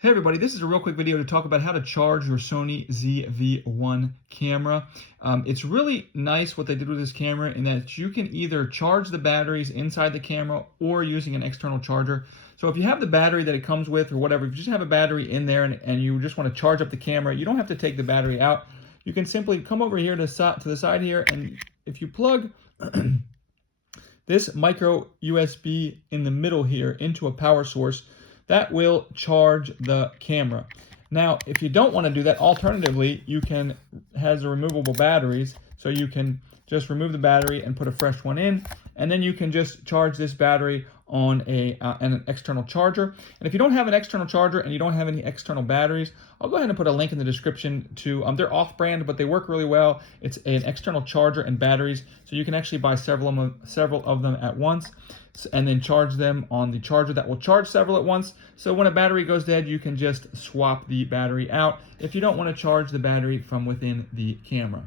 Hey everybody, this is a real quick video to talk about how to charge your Sony ZV-1 camera. It's really nice what they did with this camera in that you can either charge the batteries inside the camera or using an external charger. So if you have the battery that it comes with or whatever, if you just have a battery in there and you just want to charge up the camera, you don't have to take the battery out. You can simply come over here to the side here, and if you plug this micro USB in the middle here into a power source, that will charge the camera. Now, if you don't want to do that, alternatively, has a removable batteries, so you can just remove the battery and put a fresh one in, and then you can just charge this battery on an external charger. And if you don't have an external charger and you don't have any external batteries, I'll go ahead and put a link in the description to, they're off-brand, but they work really well. It's an external charger and batteries, so you can actually buy several of them at once and then charge them on the charger that will charge several at once. So when a battery goes dead, you can just swap the battery out if you don't want to charge the battery from within the camera.